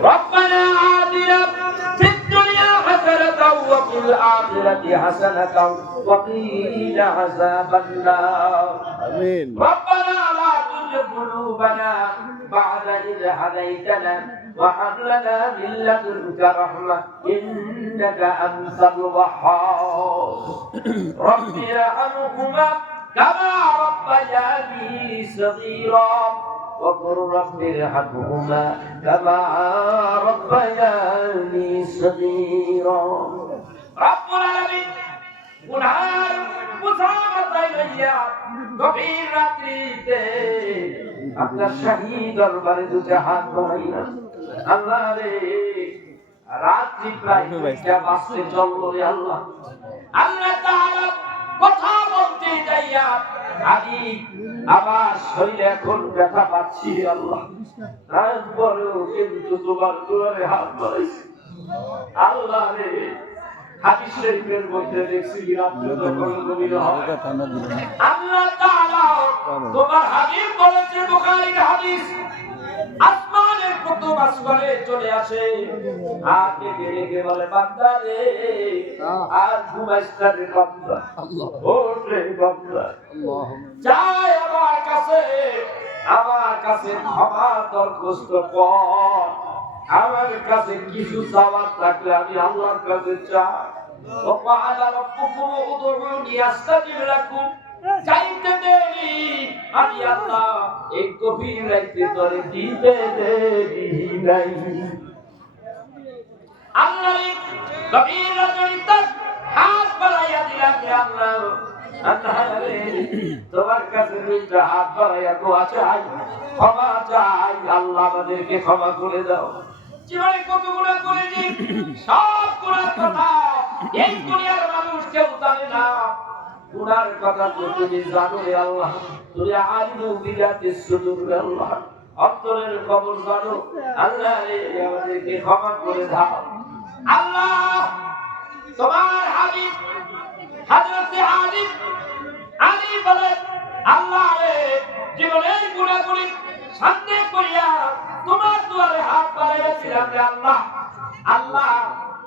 ربنا آتنا في الدنيا حسنة وفي الآخرة حسنة وقنا عذاب النار آمين. ربنا لا تزغ قلوبنا بعد إذ هديتنا وهب لنا من لدنك رحمة إنك أنت الوهاب رب ارحمهما كما ربياني صغيرا وقل رب ارحمهما كما ربياني صغيرا رب العالمين উনার মুসাফাতায় লইয়া গভীর রাত্রিতে আপনার শাহী দরবারে দুটো হাত বাড়াইয়া আল্লাহ রে রাত্রি প্রায় বাসে চলল রে আল্লাহ আল্লাহ তাআলা কথা বলতে যাইয়া আমি আমার শরীরে এখন ব্যথা পাচ্ছি আল্লাহ তারপরেও কিন্তু তোমার দুয়ারে হাত বাড়াইছি আল্লাহ রে হাদিস শরীফের মধ্যে দেখছি আপনি যখন গভীর হয় আল্লাহ তাআলা তোমার হাবিব বলেছে বুখারীর হাদিস আসমানের কুতুব আসমানে চলে আসে আর ডেকে বলে বান্দা রে আর ঘুমাইছ রে বান্দা ওঠ রে বান্দা যাই আমার কাছে ক্ষমা দরখাস্ত কর আমার কাছে কিছু চাওয়ার থাকলে আমি আল্লাহর কাছে চাই وقال ربكم ادعوني استجب لكم চাইতে দেরি আমি আল্লাহ এই গভীর রাতে তোরে দিতে দেরি নাই আল্লাহ গভীর রাতে হাত বাড়াইয়া দিলাম আল্লাহ তোমার কাছে দুইটা হাত বাড়াইয়া দোয়া চাই ক্ষমা চাই আল্লাহ আমাদেরকে ক্ষমা করে দাও জীবনে কত গুনাহ করেছি সব গুনার কথা এই দুনিয়ার মানুষ কেউ জানে না গুনার কথা তো তুমি জানো রে আল্লাহ তুমি আলিমু বিজাতিস সুদূর রে আল্লাহ অন্তরের খবর জানো আল্লাহ রে আমাদেরকে ক্ষমা করে দাও আল্লাহ তোমার হাবিব হযরত আলী বলে আল্লাহ রে জীবনের গুনাহগুলি সামনে করিয়া তোমার দুয়ারে হাত বাড়াইছিলাম রে আল্লাহ আল্লাহ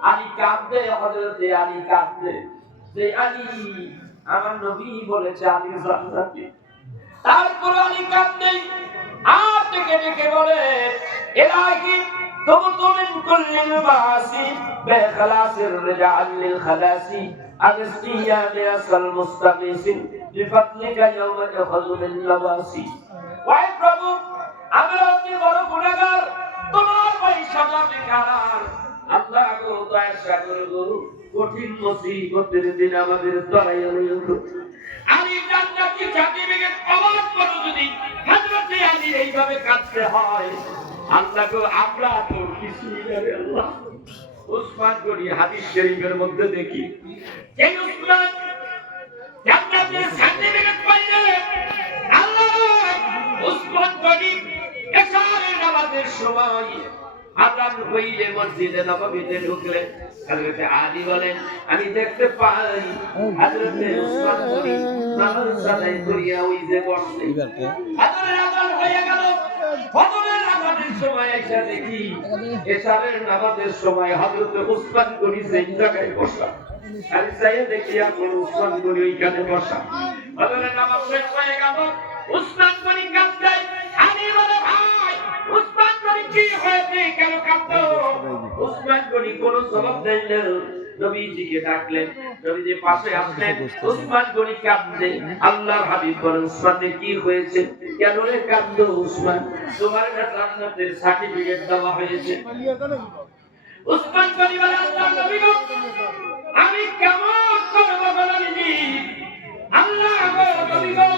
আলী কাঁদে হযরত আলী কাঁদে যে আলী আমার নবী বলেছে আলী জান্নাতি তারপর আলী কাঁদে আর ডেকে বলে ইলাহি তুবতু মিন কুল্লিল মাসি বিখালাসির রিজাল লিল খালাসি আগসিয়া লিয়াসাল মুস্তাগিসিন বিফাদলিকা ইয়াওমা ইয়াখযু মিন নওয়াসি ওয়াই প্রভু আমরা অতি বড় গুনাহগার তোমার পয়সাটা বেকার আল্লাহ গো দয়া করে গো কঠিন মুসিবতের দিন আমাদের তরাইয়া নিও আমি জান্নাতি সার্টিফিকেট পাওয়ার পর যদি হযরত আলী এইভাবে কাঁদতে হয় আল্লাহ গো আমরা তো কিছুই না রে আল্লাহ উসমান গনি হাদিস শরীফের মধ্যে দেখি এই উসমান জান্নাতি সার্টিফিকেট পাইলে আল্লাহ উসমান গনি এশারের নামাজের সময় আযান হইলে মসজিদে নববীতে ঢুকলে হযরত আলী বলেন আমি দেখতে পাই হযরত উসমান গনি নামাজ আদায় করিয়া ওই যে বসে হযরত আযান হয়ে গেল ফজরের নামাজের সময় এসে দেখি এশারের নামাজের সময় হযরত উসমান গনি সেই জায়গায় বসা আমি চাই দেখি আপন উসমান গনি ওইখানে বসা হযরত নামাজ শেষ হয়ে গেল উসমান গনি কাঁদছে আলী বলে ভাই উসমান গনি কি হয়েছে কেন কাঁদছো উসমান গনি কোনো জবাব দেয় না নবীজিকে ডাকলেন নবীজি পাশে আসলেন উসমান গনি কাঁদছে আল্লাহর হাবিব বলেন উসমানের কি হয়েছে কেন রে কাঁদছো উসমান তোমার জান্নাতের সার্টিফিকেট দেওয়া হয়েছে উসমান গনি বলে আল্লাহর নবী গো আমি কেমন করব বলেননি আল্লাহ গো নবী গো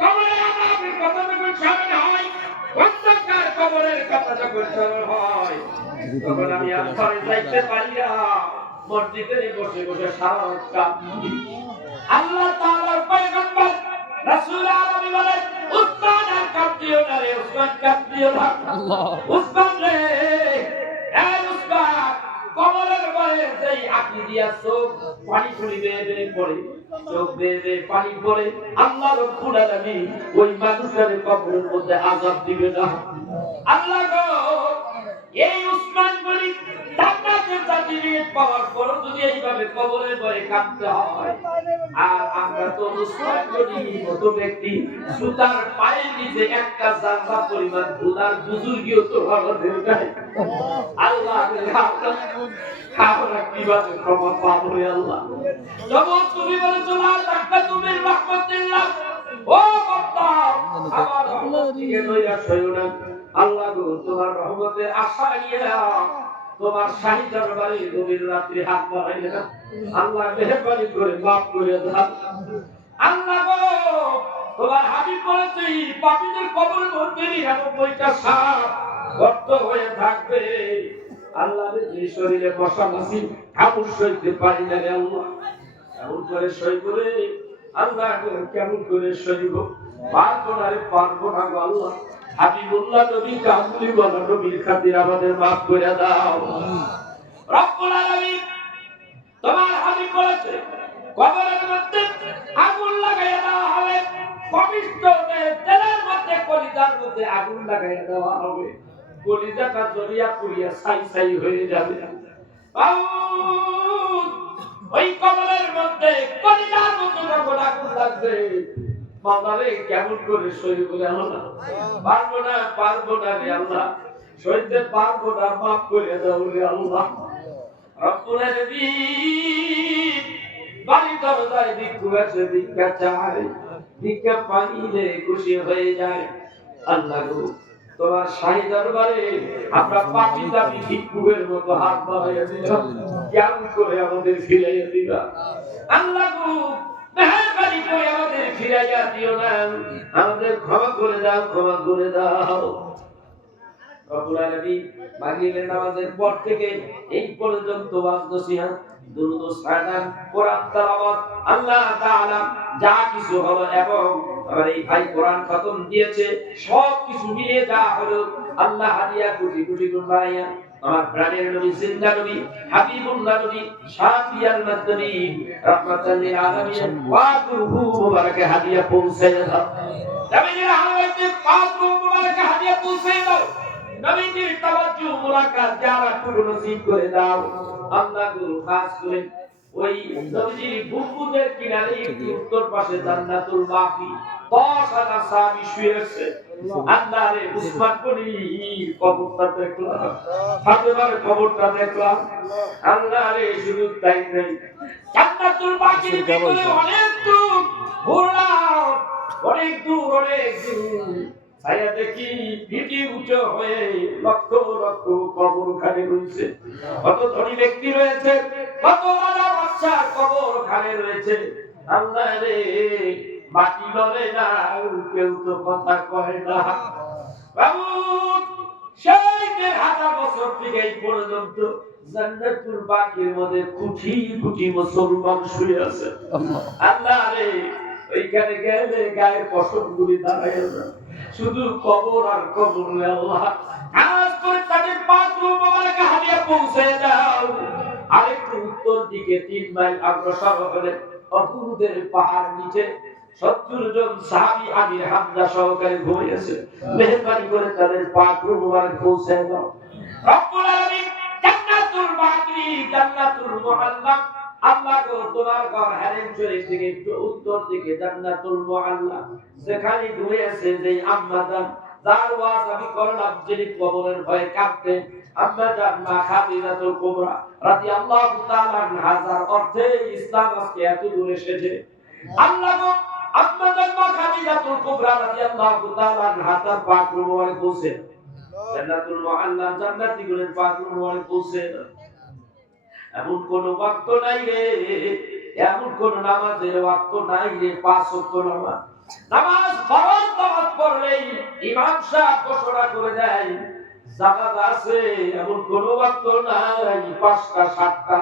কবরে আমার কথা যখন সামনে হয় অন্ধকার কবরের কথা যখন স্মরণ হয় তখন আমি আর ঘরে যাইতে পারি না মসজিদে বসে বসে সারা আল্লাহ তাআলার পয়গম্বর রাসূল আরবি বলে উসমান আর কাঁদিও না রে উসমান কাঁদিও না আল্লাহ উসমান রে এই উসমান কবরের ভয়ে যেই আঁকি দিয়া চোখ পানি বেয়ে পড়ে চোখ বেয়ে পানি পড়ে আল্লাহ রাব্বুল আলামিন ওই মানুষের কবরের মধ্যে আযাব দিবে না আল্লাহ গো, এই উসমান গনি জান্নাতের সার্টিফিকেট পাওয়ার পর যদি এইভাবে কবরে পড়ে কাঁদতে হয়, আর আমরা তো উসমান গনির মতো ব্যক্তি সুতার পায়ের নিচে একটা জাররা পরিমাণ ধুলার বুজুর্গিও তো আমাদের নাই। আল্লাহ আমরা কিভাবে ক্ষমা পাবো রে আল্লাহ? যখন তুমি বলেছো লা তাকনাতু মির রাহমাতিল্লাহ, ও বান্দা আমার রহমত থেকে নৈরাশ হইও না। আল্লাহ গো, তোমার রহমতের আশা নিয়ে তোমার শাহী দরবারে গভীর রাত্রি হাত বাড়াইলে না। আল্লাহ মেহেরবানি করে মাফ করে দাও। আল্লাহ গো, তোমার হাবিব বলেছে পাপীদের কবরের মধ্যে ৯৯টা সাপ গর্ত হয়ে থাকবে। আল্লাহ রে, এই শরীরে মশা মাছি কামড় সইতে পারি না রে আল্লাহ, কেমন করে সইব রে আল্লাহ, কেমন করে সইব? পারবো না রে, পারবো না গো আল্লাহ। হাবিবুল্লাহ নবী কামুলি বলা নবীর খাতির আমাদের মাফ করে দাও। রব্বুল আলামিন তোমার হাবিব বলেছে কবরের মধ্যে আগুন লাগাইয়া দেওয়া হবে, পবিত্র তেলের মধ্যে কলিজার মধ্যে আগুন লাগাইয়া দেওয়া হবে, কলিজাটা জ্বলিয়া পুড়িয়া ছাই ছাই হয়ে যাবে। ওই কবরের মধ্যে কলিজার মধ্যে যখন আগুন লাগবে, বাবারে কেমন করে সইব রে আল্লাহ? পারবো না, পারবো না রে আল্লাহ, সইতে পারবো না, মাফ করে দাও রে আল্লাহ। রব্বুল আলামিন বাড়ি দরজায় ভিক্ষু এসে ভিক্ষা চায়, ভিক্ষা পাইলে খুশি হয়ে যায়। আল্লাহ গো, তোমার শাহী দরবারে আমরা পাপী দাবি ভিক্ষুকের মতো হাত বাড়াইয়া দিলাম, কেমন করে আমাদের ফিরাইয়া দিবা? আল্লাহ গো, মেহেরবানি করে আমাদের ফিরাইয়া দিও না, আমাদের ক্ষমা করে দাও, ক্ষমা করে দাও। রব্বুল আলামিন মাগরিবের নামাজের পর থেকে এই পর্যন্ত ওয়াজ নসিহত, দুরূদ ও সালাম, কোরআন তেলাওয়াত, আল্লাহ তাআলা যা কিছু হলো এবং আমার এই ভাই কোরআন খতম দিয়েছে, সব কিছু মিলে যা হলো, আল্লাহ হাদিয়া কোটি কোটি গুণ বাড়াইয়া আমার প্রাণের নবী, জিন্দা নবী, হাবিবুল্লাহ নবী, শাফিয়াল মাদনী, রাহমাতাল লিল আলামিন, পাক রূহ মুবারকে হাদিয়া পৌঁছায় দাও। নবীর হাওয়াতে পাক রূহ মুবারকে হাদিয়া পৌঁছায় দাও। নবীজির তাওয়াজ্জু মুলাকাত যারা পুরো নসিব করে দাও। আল্লাহ গো, খাস করে ওই নবীজির বুকুদের কিনারে একটু উত্তর পাশে জান্নাতুল বাকি ১০,০০০ সাহাবী শুয়ে আছে। আল্লাহ রে, উসমান গনির কবরটা দেখলাম, ফাতেমার কবরটা দেখলাম। আল্লাহ রে, শুধু তাই নাই, জান্নাতুল বাকির ভিতরে অনেক দূর ঘুরলাম, অনেক দূর, অনেক দূর ছায়া দেখি পিটি উঁচু হয়ে লক্ষ লক্ষ কবর খানে রয়েছে। কত ধনী ব্যক্তি রয়েছে, কত রাজা বাদশা কবর খানে রয়েছে। আল্লাহ রে, মাটি লড়ে না, কেউ তো কথা কয় না। বাবু, সেই ১,৫০০ বছর থেকে এই পর্যন্ত জান্নাতুল বাকির মধ্যে কোটি কোটি মুসলমান শুয়ে আছে। আল্লাহ রে, ওইখানে গেলে গায়ের পশমগুলি দাঁড়ায় না, শুধু কবর আর কবর। আল্লাহ, খাস করে তাদের পাক রূহ মুবারকে হাদিয়া পৌঁছে দাও। আরেকটু উত্তর দিকে ৩ মাইল অগ্রসর হলে অপূর্বের পাহাড় নিচে ৭০ জন সাহাবী আমির হামজা সহকারে ঘুমিয়ে আছে। মেহেরবানি করে তাদের পাক রূহ মুবারক পৌঁছে দাও। রব্বুল আলামিন জান্নাতুল বাকি, জান্নাতুল মুআল্লা, আল্লাহ গো, তোমার ঘর হারেম শরীফ থেকে একটু উত্তর দিকে জান্নাতুল মুআল্লা, সেখানে ঘুমিয়ে আছে যে আম্মা জান, যার ওয়াজ আমি করলাম, যিনি কবরের ভয়ে কাঁদতেন, আম্মা জান মা খাদিজাতুল কুবরা রাদিয়াল্লাহু তাআলা আনহা, যার অর্থে ইসলাম আজকে এত দূর এসেছে। আল্লাহ গো, আম্মা জান মা খাদিজাতুল কুবরা রাদিয়াল্লাহু তাআলা আনহা তার পাক রূহ মুবারক পৌঁছে জান্নাতুল মুআল্লা, জান্নাতি গুলের পাক রূহ মুবারক পৌঁছে। এমন কোন ওয়াক্ত নাই রে, এমন কোন নামাজের ওয়াক্ত নাই রে, ৫ ওয়াক্ত নামাজ, নামাজ ফরজ নামাজ পড়লেই ইমাম সাহেব ঘোষণা করে দেয় জানাজা আছে, এমন কোন ওয়াক্ত নাই ৫টা ৭টা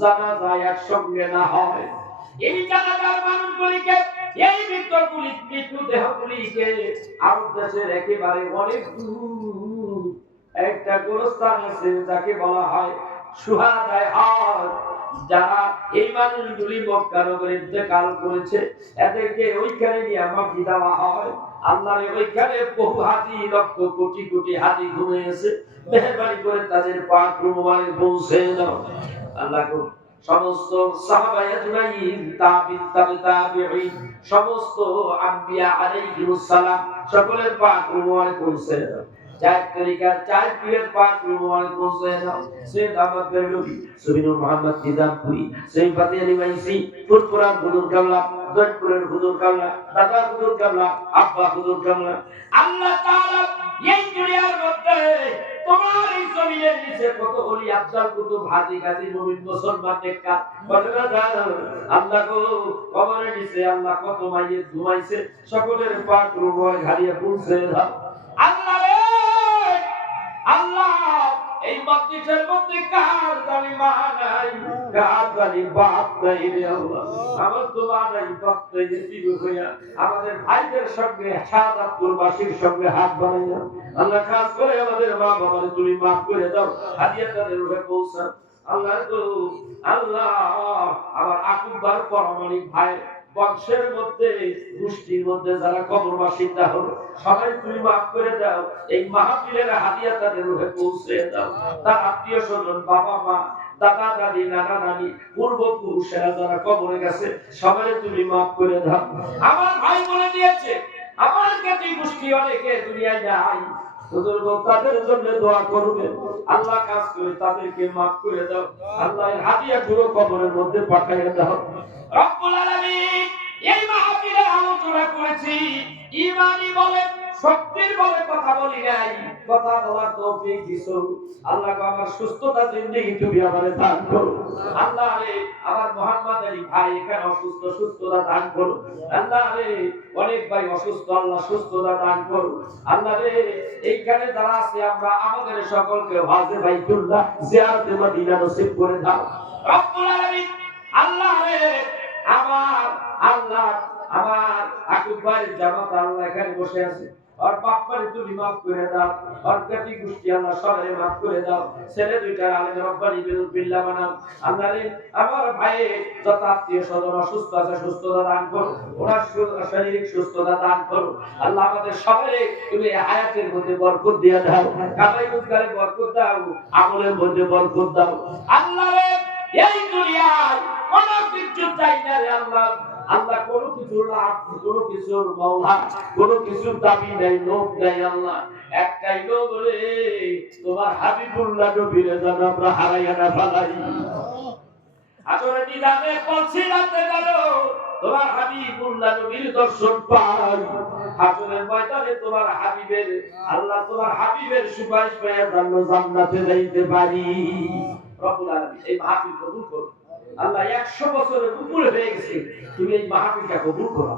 জানাজা একসঙ্গে না হয়। এই জানাজার মানুষগুলিকে, এই মৃত্যু দেহগুলিকে আরব দেশের একেবারে অনেক দূর একটা গোরস্থান আছে, যাকে বলা হয় সুহাদায়ে হাত। যারা এই মানুষগুলি মক্কা নগরে ইন্তেকাল করেছে এদেরকে ওইখানে নিয়ে মাটি দেওয়া হয়। আল্লাহর ওইখানে বহু হাজি লক্ষ কোটি কোটি হাজি ঘুরে এসে মেহেরবানি করে তাদের পাক রুমালে পৌঁছে দাও। আল্লাহ সমস্ত সাহাবায়ে আজমাইন তাবিঈন তাবিঈন সমস্ত আম্বিয়া আলাইহিস সালাম সকলের পাক রুমালে পৌঁছে দাও। চার তরিকার চার পীরের পাক রুমালে পৌঁছে দাও। সৈয়দ আহমদ বেরলভী, সুবিনুর মোহাম্মদ নিজামপুরী, সৈয়দ ফাতে আলী মাইসি, ফুরফুরান হুজুর কাবলা, জয়পুরের হুজুর কাবলা, দাদা হুজুর কাবলা, আব্বা হুজুর কাবলা। আল্লাহ তাআলা এই দুনিয়ার মধ্যে তোমার এই জমিনের নিচে কত ওলি আফজাল কুতুব হাজী গাজী মুমিন মুসলমান নেককার ঘটনা জানো। আল্লাহ গো কবরের নিচে আল্লাহ কত মাইয়ে ঘুমাইছে সকলের পাক রুমাল ঘাড়িয়ে পৌঁছে দাও। আল্লাহ রে আল্লাহ এই মজলিসের মধ্যে কার জানি মা নাই, কার জানি বাপ নাই রে আল্লাহ। আমার তো মা নাই, বাপ নাই, এতিম হইয়া আমাদের ভাইদের সঙ্গে শাহাদাতপুরবাসীর সঙ্গে হাত বাড়াইয়া আল্লাহ খাস করে আমাদের মা বাবারে তুমি মাফ করে দাও, হাদিয়া তাদের রূহে পৌঁছা। আল্লাহ গো আল্লাহ আমার আকুবার পরমাণিক ভাই বংশের মধ্যে গোষ্ঠীর মধ্যে যারা কবর বাসিন্দা হলো সবাই তুমি মাফ করে দাও। এই মাহফিলের হাদিয়া তাদের রূহে পৌঁছে দাও। তার আত্মীয় স্বজন, বাবা মা, দাদা দাদি, নানা নানি, পূর্বপুরুষেরা যারা কবরে গেছে সবাই তুমি মাফ করে দাও। আমার ভাই বলে দিয়েছে আমার কাছে গোষ্ঠী অনেকে দুনিয়ায় নাই, হুজুর গো তাদের জন্য দোয়া করবে। আল্লাহ কাজ করে তাদেরকে মাফ করে দাও। আল্লাহ হাদিয়া গুলো কবরের মধ্যে পাঠিয়ে দাও। রব্বুল আলামিন এই মাহফিলে আলোচনা করেছি ঈমানি বলে শক্তির বলে কথা বলি নাই, কথা বলার তৌফিক দিছো। আল্লাহ গো আমার সুস্থতা জিন্দেগি তুমি আমারে দান করো। আল্লাহ রে আমার মোহাম্মদ আলী ভাই এখানে অসুস্থ, সুস্থতা দান করো। আল্লাহ রে অনেক ভাই অসুস্থ, আল্লাহ সুস্থতা দান করো। আল্লাহ রে এইখানে যারা আছে আমরা আমাদের সকলকে হজে বাইতুল্লাহ জিয়ারতে মদিনা নসিব করে দাও। রব্বুল আলামিন আল্লাহ রে আমার আল্লাহ আমার আকুব ভাইয়ের জামাত আল্লাহ এখানে বসে আছে, আর বাপ্পারে তুমি মাফ করে দাও, আর কাটি গোষ্ঠী আল্লাহ সবাই মাফ করে দাও। ছেলে দুইটার আলেম রব্বানি বিল্লাহ বানাও। আল্লাহ রে আমার ভাই যত আত্মীয় স্বজন অসুস্থ আছে সুস্থতা দান করো, ওনার শারীরিক সুস্থতা দান করো। আল্লাহ আমাদের সবাই তুমি হায়াতের মধ্যে বরকত দিয়ে দাও, কামাই রোজগারে বরকত দাও, আমলের মধ্যে বরকত দাও। আল্লাহ রে এই দুনিয়ায় কোন কিছু চাই না রে আল্লাহ। আল্লাহ কোন কিছুর লাভ, কোন কিছুর মাওলা, কোন কিছুর দাবি নাই, লোভ নাই। আল্লাহ একটাই লোভ রে তোমার হাবিবুল্লাহ নবীরে যেন আমরা হারাইয়া না ফেলাই। আসলে নিদানে কলসিরাতে গেল তোমার হাবিবুল্লাহ নবীর দর্শন পাই, হাসরের ময়দানে তোমার হাবিবের আল্লাহ তোমার হাবিবের সুপারিশ পেয়ে জান্নাতে যাইতে পারি। রব্বুল আলামিন এই মাহফিল কবুল করো। আল্লাহ 100 বছরের উপরে হয়ে গেছে, তুমি এই মাহফিলটা কবুল করো।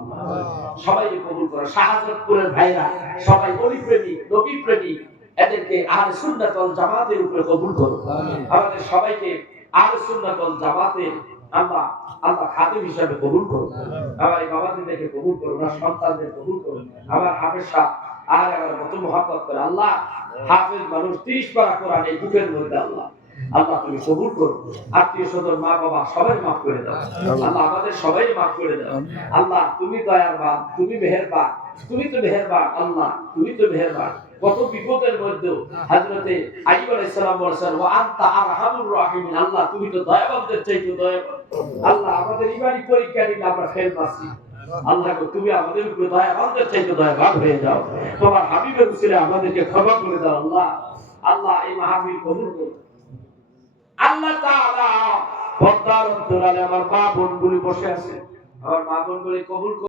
সবাই কবুল করো। শাহজাদপুরের ভাইরা সবাই ওলি প্রেমিক, নবী প্রেমিক, এদেরকে আহলে সুন্নাত ওয়াল জামাতের উপরে কবুল করো। আমাদের সবাইকে আহলে সুন্নাত ওয়াল জামাতের আল্লাহ খাদেম হিসাবে কবুল করো। আমার এই বাবাজিদেরকে কবুল করো, আমার সন্তানদের কবুল করো। আমার হাফেজ সাহেব আর আমার কত মহব্বত করে আল্লাহ, হাফেজ মানুষ 30 পারা কোরআন এই বুকের মধ্যে আল্লাহ আল্লাহ তুমি কবুল করো। আত্মীয় স্বজন, মা বাবা সবাই মাফ করে দাও। আল্লাহ আমাদের সবাই মাফ করে দাও। আল্লাহ তুমি দয়াবান, তুমি মেহেরবান, তুমি তো মেহেরবান। আল্লাহ তুমি তো মেহেরবান। কত বিপদের মধ্যে হযরতে আইয়ুব আলাইহিস সালাম বলেছেন ওয়া আনতা আরহামুর রাহিমিন। আল্লাহ তুমি তো দয়াবানদের চাইতে দয়াবান। আল্লাহ আমাদের ইমানি পরীক্ষা নিয়ে আমরা ফেল মারছি, আল্লাহ তুমি আমাদের উপরে দয়াবানদের চাইতে দয়াবান হয়ে যাও। তোমার হাবিবের উসিলে আমাদেরকে ক্ষমা করে দাও। আল্লাহ আল্লাহ এই মাহফিল কবুল করো। আল্লাহ তাআলা পর্দার অন্তরালে আমার মা বোনগুলি বসে আছে, আমার মা বোনগুলি কবুল